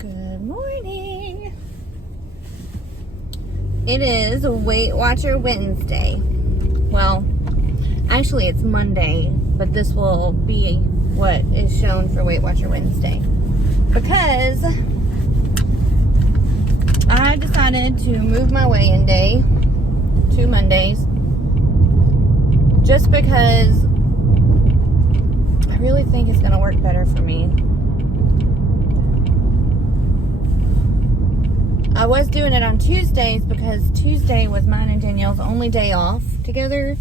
Good morning. It is Weight Watcher Wednesday. Well, actually it's Monday, but this will be what is shown for Weight Watcher Wednesday. Because I decided to move my weigh-in day to Mondays just because I really think it's going to work better for me. I was doing it on Tuesdays because Tuesday was mine and Danielle's only day off together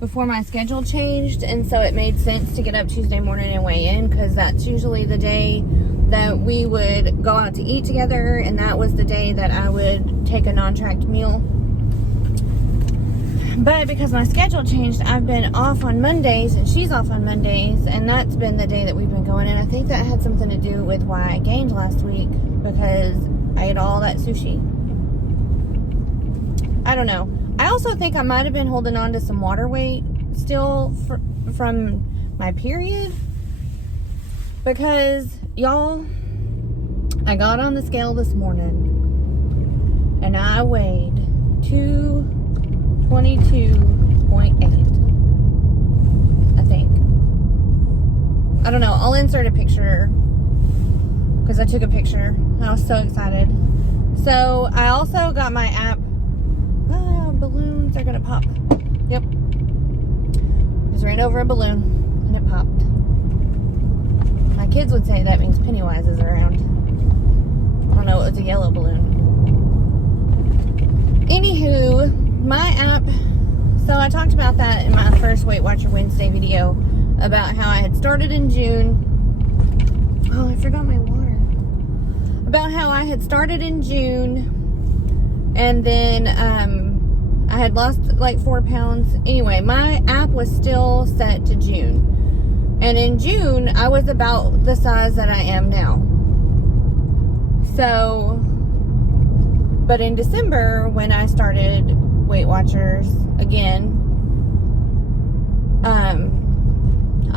before my schedule changed, and so it made sense to get up Tuesday morning and weigh in because that's usually the day that we would go out to eat together, and that was the day that I would take a non-tracked meal. But because my schedule changed, I've been off on Mondays and she's off on Mondays, and that's been the day that we've been going, and I think that had something to do with why I gained last week because I ate all that sushi. I don't know. I also think I might have been holding on to some water weight still from my period. Because, y'all, I got on the scale this morning and I weighed 222.8. I think. I don't know. I'll insert a picture because I took a picture. I was so excited. So I also got my app. Balloons are gonna pop. Yep. Just ran over a balloon and it popped. My kids would say that means Pennywise is around. I don't know, it was a yellow balloon. Anywho, my app. So I talked about that in my first Weight Watcher Wednesday video about how I had started in June. Oh, I forgot my water. About how I had started in June and then I had lost like 4 pounds. Anyway, my app was still set to June. And in June, I was about the size that I am now. So, but in December, when I started Weight Watchers again, I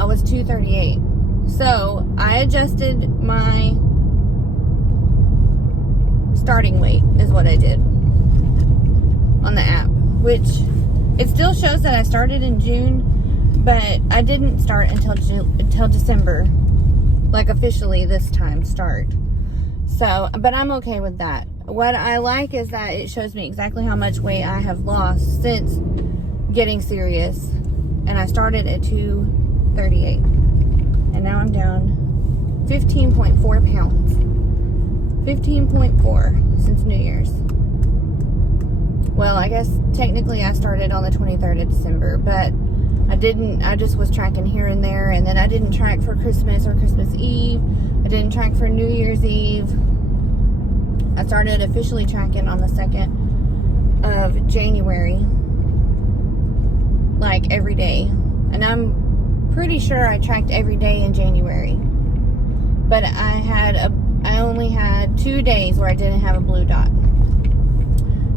was 238. So, I adjusted my starting weight is what I did on the app, which it still shows that I started in June, but I didn't start until December, like officially this time start. So, but I'm okay with that. What I like is that it shows me exactly how much weight I have lost since getting serious, and I started at 238, and now I'm down 15.4 pounds. 15.4 since New Year's. Well, I guess technically I started on the 23rd of December, but I just was tracking here and there, and then I didn't track for Christmas or Christmas Eve. I didn't track for New Year's Eve. I started officially tracking on the 2nd of January, like every day. And I'm pretty sure I tracked every day in January. But I only had 2 days where I didn't have a blue dot.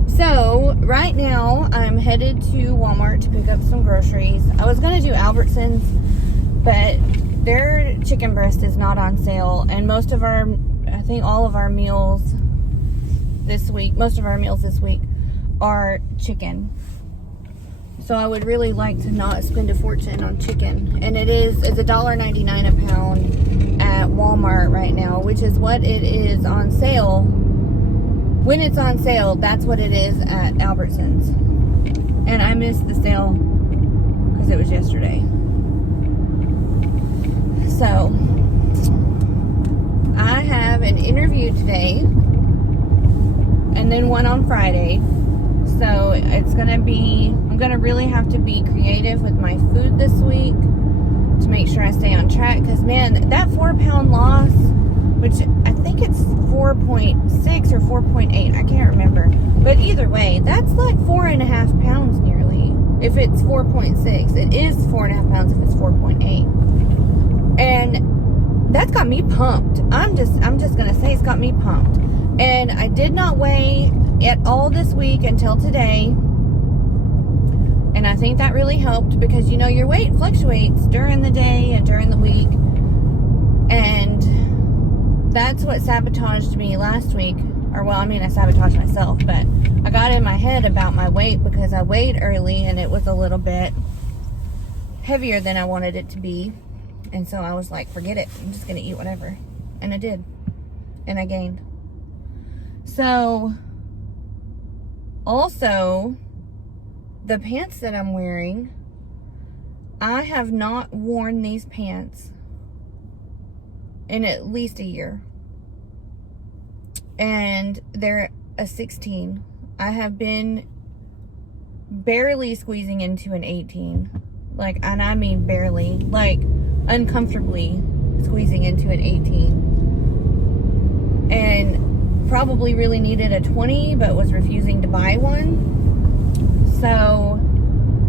So, right now, I'm headed to Walmart to pick up some groceries. I was going to do Albertsons, but their chicken breast is not on sale. And I think all of our meals this week, most of our meals this week are chicken. So I would really like to not spend a fortune on chicken. And it's $1.99 a pound at Walmart right now, which is what it is on sale. When it's on sale, that's what it is at Albertsons. And I missed the sale because it was yesterday. So, I have an interview today and then one on Friday. So, I'm going to really have to be creative with my food this week to make sure I stay on track. Because, man, that 4 pound loss, which I think it's 4.6 or 4.8, I can't remember. But either way, that's like 4.5 pounds nearly. If it's 4.6, it is 4.5 pounds if it's 4.8. And that's got me pumped. I'm just gonna say it's got me pumped. And I did not weigh at all this week until today. And I think that really helped because, your weight fluctuates during the day and during the week. And that's what sabotaged me last week. Or, well, I mean, I sabotaged myself, but I got in my head about my weight because I weighed early and it was a little bit heavier than I wanted it to be. And so I was like, forget it. I'm just going to eat whatever. And I did. And I gained. So, also, the pants that I'm wearing, I have not worn these pants in at least a year. And they're a 16. I have been barely squeezing into an 18. Like, and I mean barely. Like, uncomfortably squeezing into an 18. And probably really needed a 20, but was refusing to buy one. So,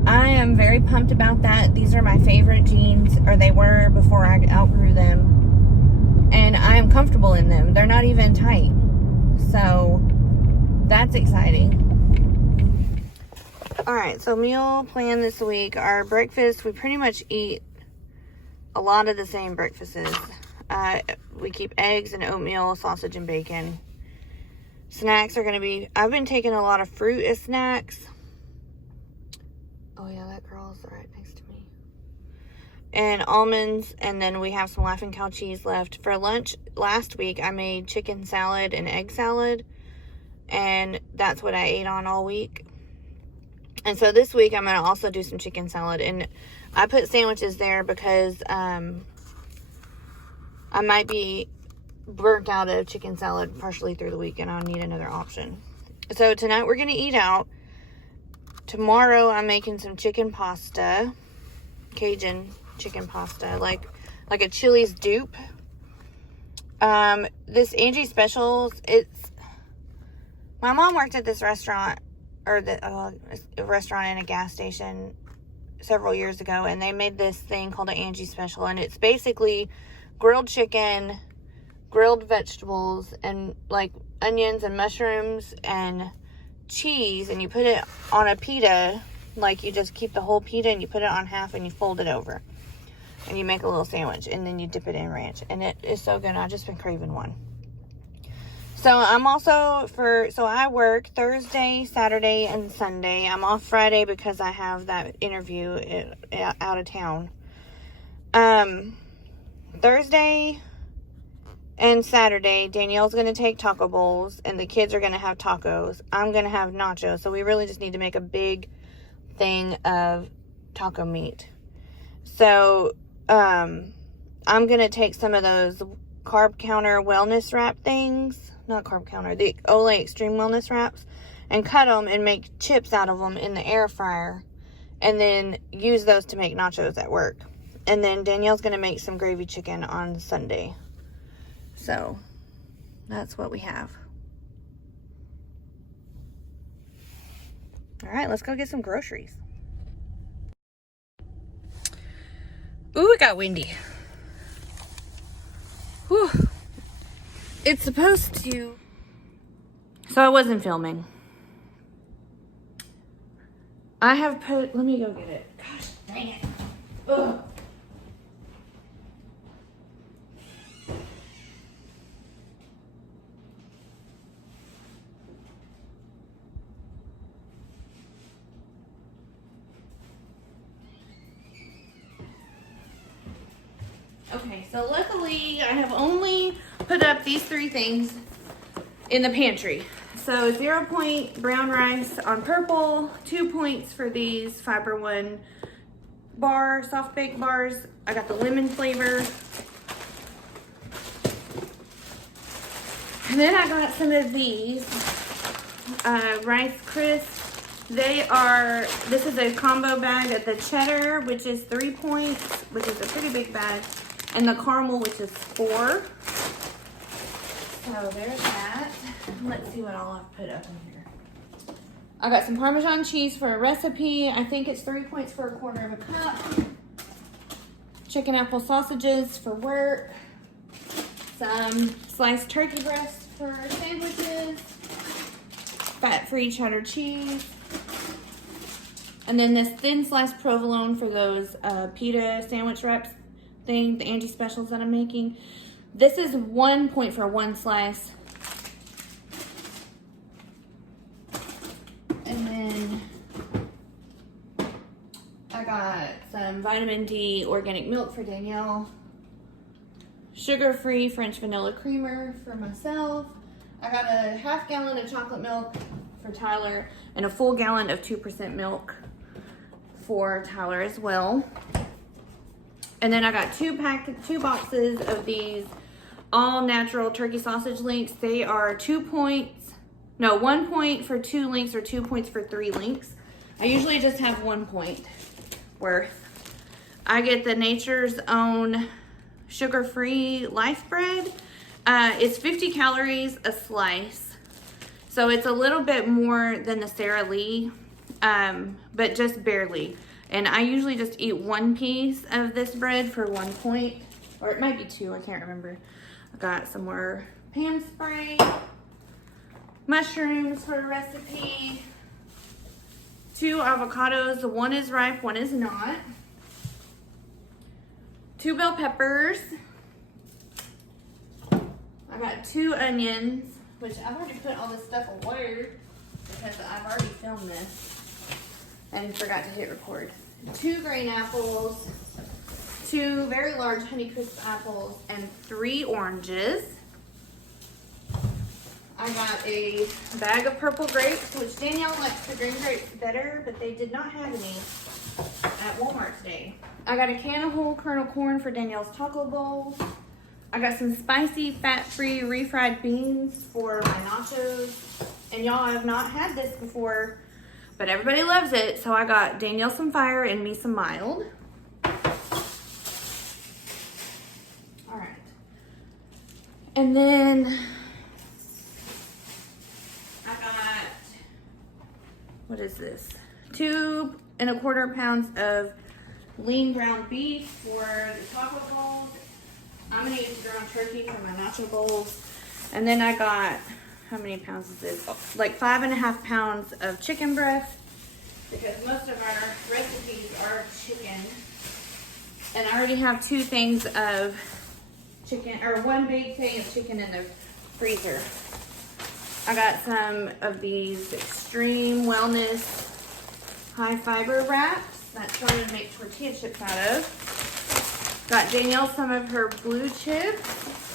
I am very pumped about that. These are my favorite jeans, or they were before I outgrew them. And I am comfortable in them. They're not even tight. So, that's exciting. Alright, so meal plan this week. Our breakfast, we pretty much eat a lot of the same breakfasts. We keep eggs and oatmeal, sausage and bacon. Snacks are going to be, I've been taking a lot of fruit as snacks. Oh yeah, that girl is right next to me. And almonds, and then we have some Laughing Cow cheese left. For lunch last week, I made chicken salad and egg salad, and that's what I ate on all week. And so this week, I'm going to also do some chicken salad, and I put sandwiches there because I might be burnt out of chicken salad partially through the week, and I'll need another option. So tonight, we're going to eat out. Tomorrow, I'm making some chicken pasta, Cajun chicken pasta, like a Chili's dupe. This Angie Specials, my mom worked at this restaurant, or a restaurant in a gas station several years ago, and they made this thing called an Angie Special, and it's basically grilled chicken, grilled vegetables, and like onions and mushrooms and cheese, and you put it on a pita. Like, you just keep the whole pita and you put it on half and you fold it over. And you make a little sandwich, and then you dip it in ranch. And it is so good. I've just been craving one. So I'm also so I work Thursday, Saturday, and Sunday. I'm off Friday because I have that interview out of town. Thursday and Saturday, Danielle's going to take taco bowls, and the kids are going to have tacos. I'm going to have nachos. So we really just need to make a big thing of taco meat. So, I'm going to take some of those Carb Counter wellness wrap things, not Carb Counter, the Olay Extreme wellness wraps, and cut them and make chips out of them in the air fryer, and then use those to make nachos at work. And then Danielle's going to make some gravy chicken on Sunday. So, that's what we have. All right, let's go get some groceries. Ooh, it got windy. Whew. It's supposed to... So I wasn't filming. I have put... Let me go get it. Gosh, dang it. Ugh. Okay, so luckily I have only put up these 3 things in the pantry. So 0 point brown rice on purple, 2 points for these Fiber One bar, soft baked bars. I got the lemon flavor. And then I got some of these Rice Crisps. This is a combo bag of the cheddar, which is 3 points, which is a pretty big bag. And the caramel, which is 4. So there's that. Let's see what all I've put up in here. I got some Parmesan cheese for a recipe. I think it's 3 points for 1/4 of a cup. Chicken apple sausages for work. Some sliced turkey breast for sandwiches. Fat-free cheddar cheese. And then this thin sliced provolone for those pita sandwich wraps. The Angie Specials that I'm making. This is 1 point for one slice. And then I got some vitamin D organic milk for Danielle. Sugar-free French vanilla creamer for myself. I got a half gallon of chocolate milk for Tyler and a full gallon of 2% milk for Tyler as well. And then I got two boxes of these all natural turkey sausage links. They are 1 point for 2 links or 2 points for 3 links. I usually just have 1 point worth. I get the Nature's Own sugar-free life bread. It's 50 calories a slice. So it's a little bit more than the Sara Lee, but just barely. And I usually just eat 1 piece of this bread for 1 point, or it might be 2, I can't remember. I got some more pan spray, mushrooms for a recipe, 2 avocados. 1 is ripe, 1 is not. 2 bell peppers. I got 2 onions, which I've already put all this stuff away because I've already filmed this and forgot to hit record. 2 green apples, 2 very large Honeycrisp apples, and 3 oranges. I got a bag of purple grapes, which Danielle likes the green grapes better, but they did not have any at Walmart today. I got a can of whole kernel corn for Danielle's taco bowl. I got some spicy, fat-free, refried beans for my nachos. And y'all have not had this before, but everybody loves it. So I got Danielle some fire and me some mild. All right. And then I got, what is this? 2 1/4 pounds of lean ground beef for the taco bowls. I'm gonna use ground turkey for my nacho bowls. And then I got, how many pounds is this? Oh, like 5.5 pounds of chicken breast, because most of our recipes are chicken. And I already have 2 things of chicken, or 1 big thing of chicken in the freezer. I got some of these Extreme Wellness high fiber wraps that Charlie would make tortilla chips out of. Got Danielle some of her blue chips,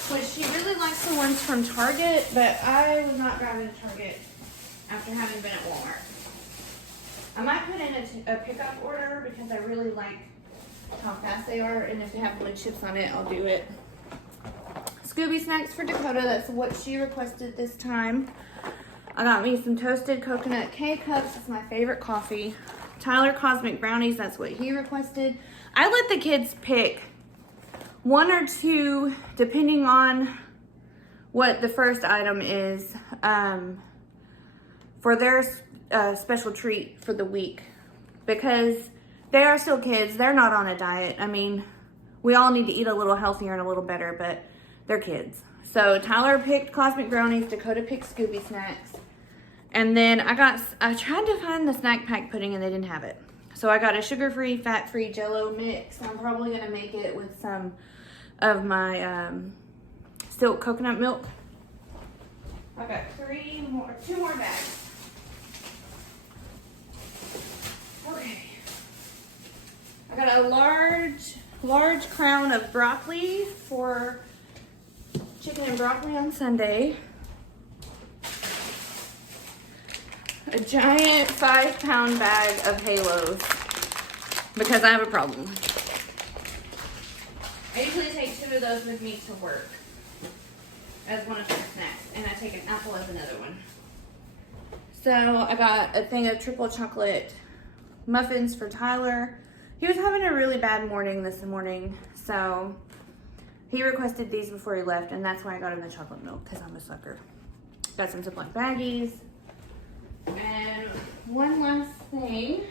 which she really likes the ones from Target, but I was not driving to Target after having been at Walmart. I might put in a pickup order because I really like how fast they are, and if they have blue chips on it, I'll do it. Scooby Snacks for Dakota, that's what she requested this time. I got me some toasted coconut K-Cups, it's my favorite coffee. Tyler Cosmic Brownies, that's what he requested. I let the kids pick 1 or 2, depending on what the first item is, for their special treat for the week. Because they are still kids, they're not on a diet. I mean, we all need to eat a little healthier and a little better, but they're kids. So Tyler picked Cosmic Brownies, Dakota picked Scooby Snacks. And then I tried to find the snack pack pudding and they didn't have it. So I got a sugar-free, fat-free Jell-O mix. I'm probably gonna make it with some of my Silk coconut milk. I got 2 more bags. Okay. I got a large crown of broccoli for chicken and broccoli on Sunday. A giant 5-pound bag of Halos because I have a problem. I usually take 2 of those with me to work as one of my snacks, and I take an apple as another one. So I got a thing of triple chocolate muffins for Tyler. He was having a really bad morning this morning, so he requested these before he left, and that's why I got him the chocolate milk, because I'm a sucker. Got some Ziploc baggies. And one last thing.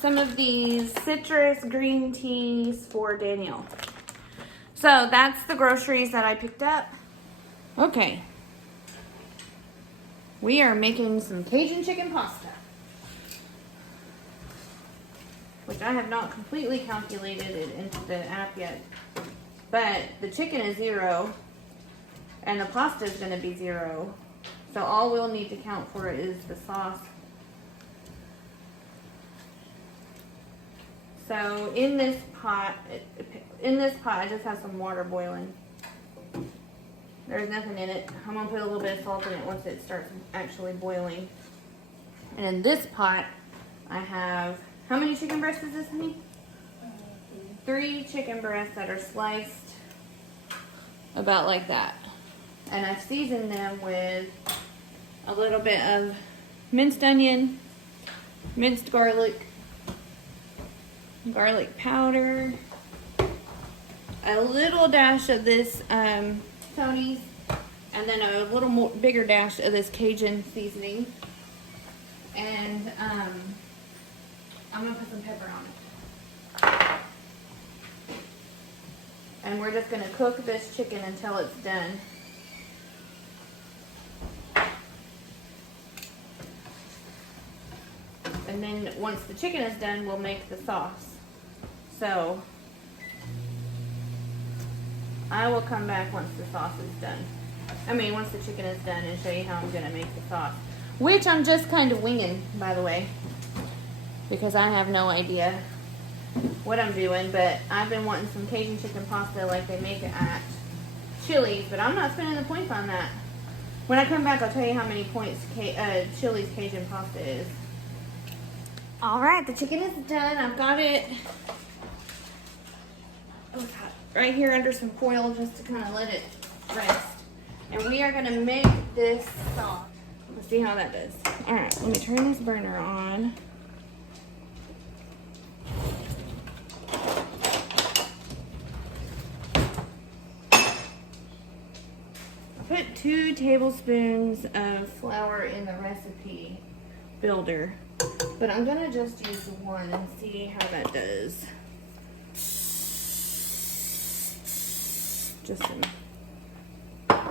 Some of these citrus green teas for Danielle. So that's the groceries that I picked up. Okay. We are making some Cajun chicken pasta. which I have not completely calculated it into the app yet. But the chicken is 0, and the pasta is going to be 0. So all we'll need to count for it is the sauce. So in this pot, I just have some water boiling. There's nothing in it. I'm going to put a little bit of salt in it once it starts actually boiling. And in this pot, I have, how many chicken breasts is this, honey? 3 chicken breasts that are sliced about like that. And I've seasoned them with a little bit of minced onion, minced garlic, garlic powder, a little dash of this Tony's, and then a little more bigger dash of this Cajun seasoning. And I'm gonna put some pepper on it. And we're just gonna cook this chicken until it's done. And then once the chicken is done, we'll make the sauce. So I will come back once the sauce is done. Once the chicken is done, and show you how I'm gonna make the sauce. Which I'm just kind of winging, by the way, because I have no idea what I'm doing, but I've been wanting some Cajun chicken pasta like they make it at Chili's, but I'm not spending the points on that. When I come back, I'll tell you how many points Chili's Cajun pasta is. All right, the chicken is done. I've got it right here under some foil just to kind of let it rest. And we are gonna make this sauce. Let's see how that does. All right, let me turn this burner on. I put 2 tablespoons of flour in the recipe builder, but I'm gonna just use 1 and see how that does. Just some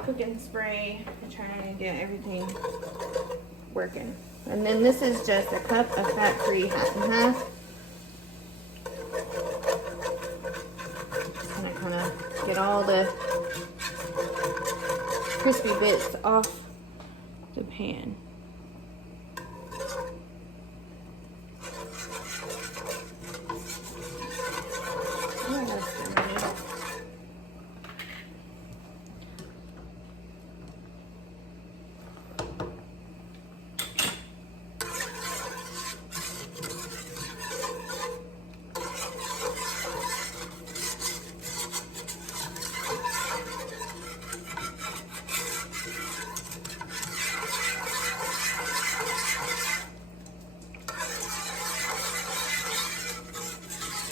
cooking spray and trying to get everything working. And then this is just a cup of fat-free 50/50. Just gonna kind of get all the crispy bits off the pan.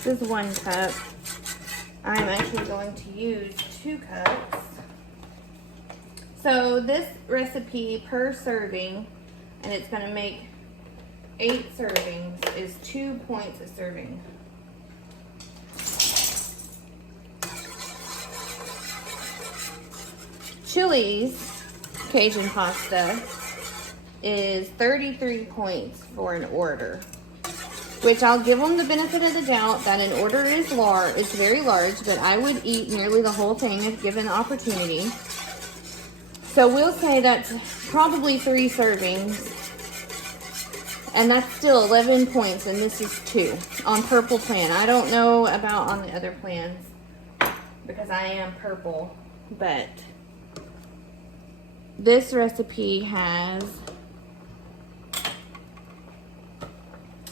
This is 1 cup. I'm actually going to use 2 cups. So this recipe per serving, and it's going to make 8 servings, is 2 points a serving. Chili's Cajun pasta is 33 points for an order, which I'll give them the benefit of the doubt that an order is large. It's very large, but I would eat nearly the whole thing if given the opportunity. So we'll say that's probably 3 servings, and that's still 11 points, and this is 2 on purple plan. I don't know about on the other plans because I am purple, but this recipe has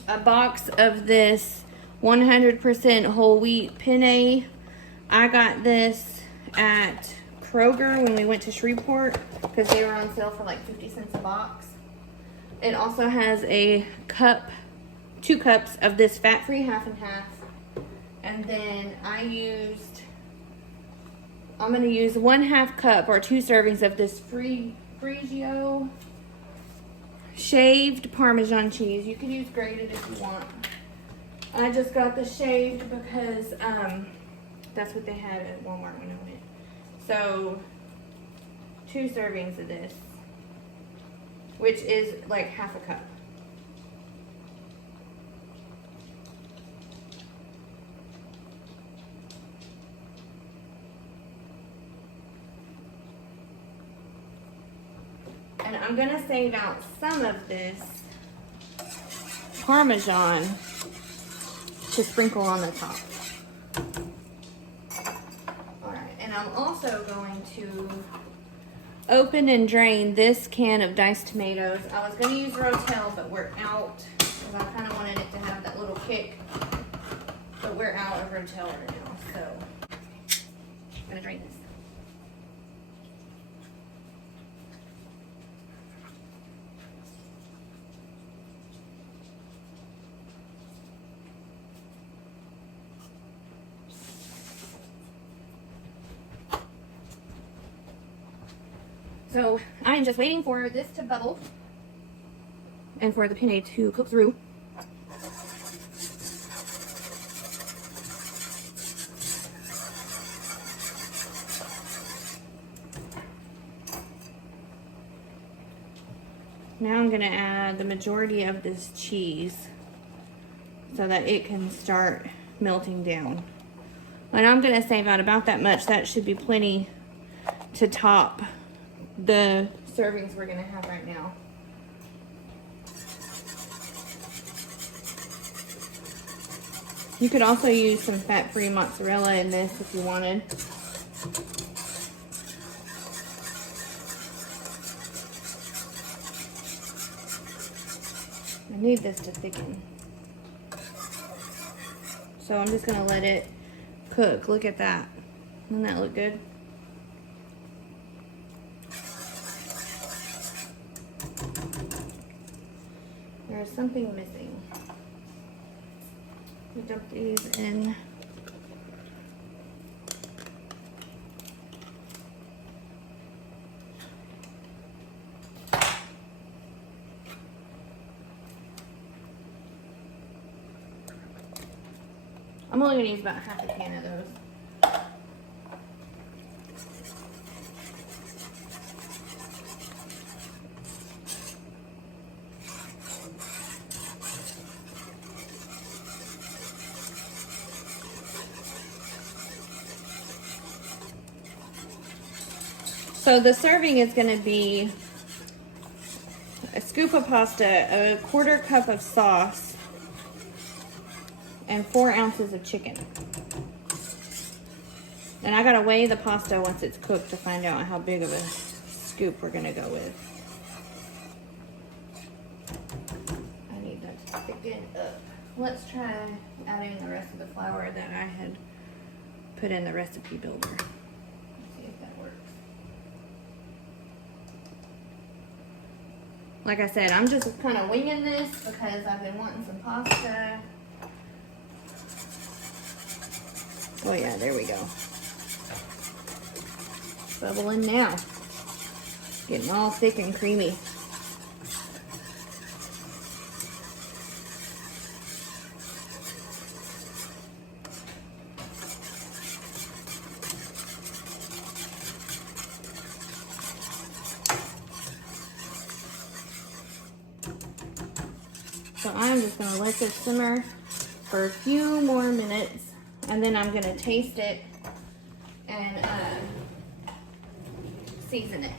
a box of this 100% whole wheat penne. I got this at Kroger when we went to Shreveport because they were on sale for like 50 cents a box. It also has a cup, 2 cups of this fat-free 50/50. And then I'm going to use 1/2 cup or 2 servings of this Frigio shaved Parmesan cheese. You can use grated if you want. I just got the shaved because that's what they had at Walmart when I went. So 2 servings of this, which is like 1/2 cup. I'm gonna save out some of this Parmesan to sprinkle on the top. All right, and I'm also going to open and drain this can of diced tomatoes. I was gonna use Rotel, but we're out because I kind of wanted it to have that little kick, but we're out of Rotel right now, so I'm gonna drain this. So I am just waiting for this to bubble and for the penne to cook through. Now I'm going to add the majority of this cheese so that it can start melting down. And I'm going to save out about that much. That should be plenty to top the servings we're going to have right now. You could also use some fat-free mozzarella in this if you wanted. I need this to thicken. So I'm just going to let it cook. Look at that. Doesn't that look good? There's something missing. We dump these in. I'm only going to use about half a can of those. So the serving is going to be a scoop of pasta, a quarter cup of sauce, and 4 ounces of chicken. And I gotta weigh the pasta once it's cooked to find out how big of a scoop we're gonna go with. I need that to thicken up. Let's try adding the rest of the flour that I had put in the recipe builder. Let's see if that works. Like I said, I'm just kind of winging this because I've been wanting some pasta. Oh yeah, there we go. Bubbling now. Getting all thick and creamy. So I'm just gonna let this simmer for a few more minutes, and then I'm gonna taste it and season it.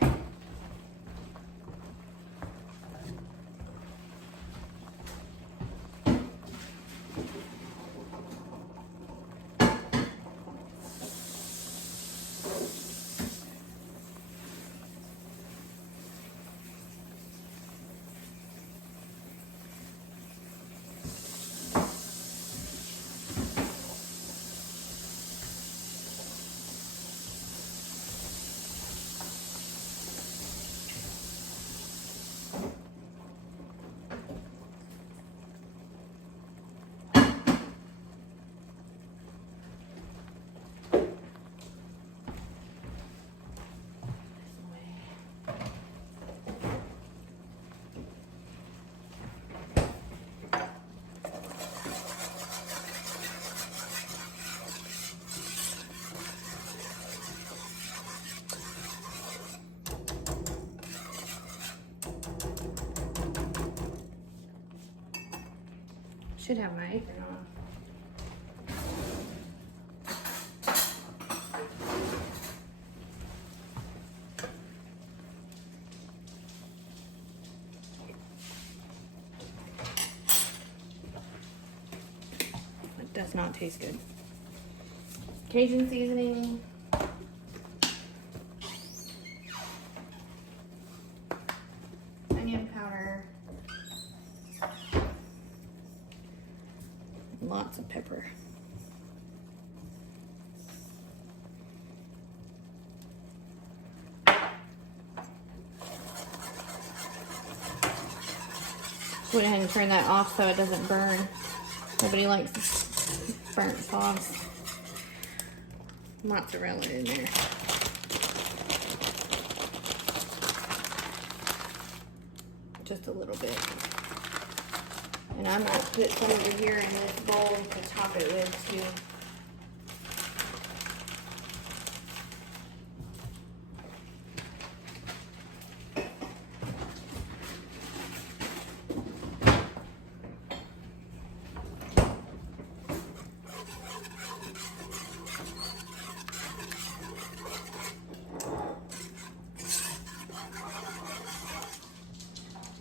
Should have my apron on. does not taste good. Cajun seasoning. Onion powder. Lots of pepper. Went ahead and turn that off so it doesn't burn. Nobody likes burnt sauce. Mozzarella in there. Just a little bit. And I might put some over here in this bowl to top it with too.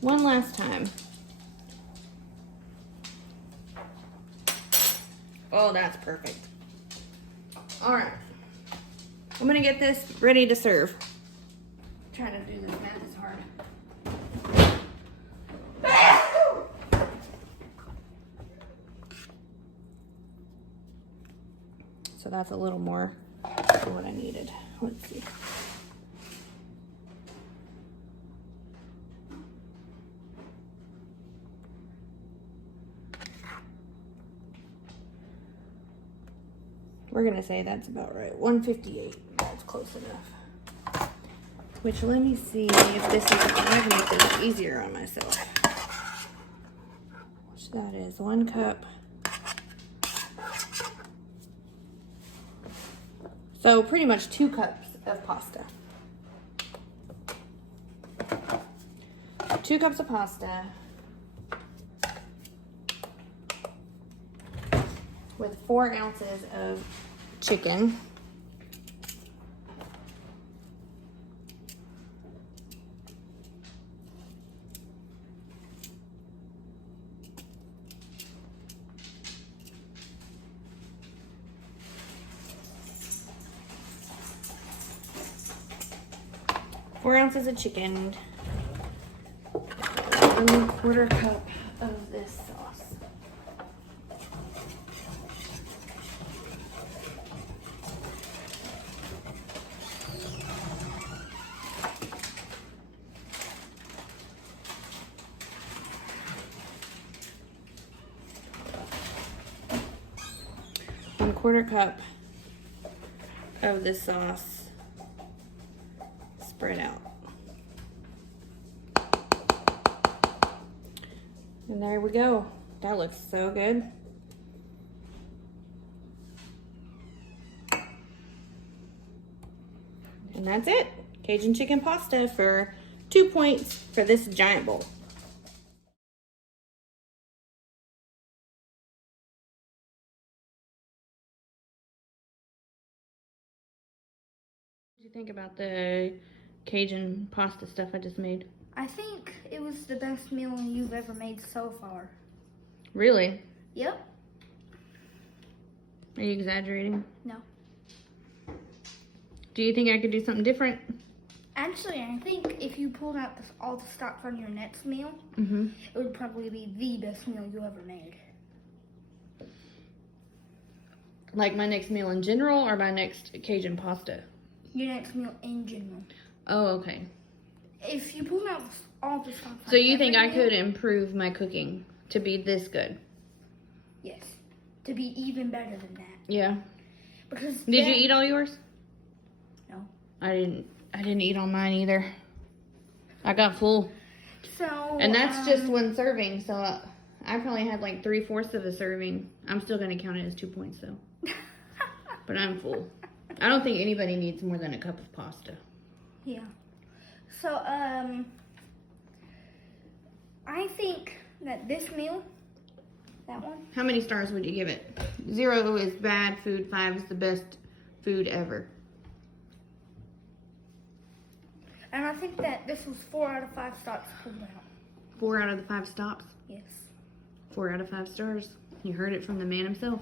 One last time. Oh, that's perfect. All right. I'm gonna get this ready to serve. Trying to do this math is hard. So that's a little more than what I needed. Let's see. We're gonna say that's about right. 158. That's close enough. Which, let me see if this is, I can make this easier on myself. Which that is 1 cup. So pretty much 2 cups of pasta. 2 cups of pasta with 4 ounces of chicken. Four ounces of chicken. 1/4 cup of this sauce. One-quarter cup of this sauce spread out. And there we go. That looks so good. And that's it. Cajun chicken pasta for 2 points for this giant bowl. What do you think about the Cajun pasta stuff I just made? I think it was the best meal you've ever made so far. Really? Yep. Are you exaggerating? No. Do you think I could do something different? Actually, I think if you pulled out all the stock from your next meal, Mm-hmm. it would probably be the best meal you ever made. Like my next meal in general or my next Cajun pasta? Your next meal in general. Oh, okay. If you pulled out all the stock from So you think I every meal, could improve my cooking to be this good? Yes. To be even better than that. Yeah. Because Did you eat all yours? No. I didn't eat all mine either. I got full. So. And that's just one serving, so I probably had like 3/4 of a serving. I'm still gonna count it as 2 points though. But I'm full. I don't think anybody needs more than a cup of pasta. Yeah. So, I think that this meal, that one. How many stars would you give it? 0 is bad food, 5 is the best food ever. And I think that this was 4 out of 5 stops pulled out. 4 out of the 5 stops? Yes. 4 out of 5 stars. You heard it from the man himself.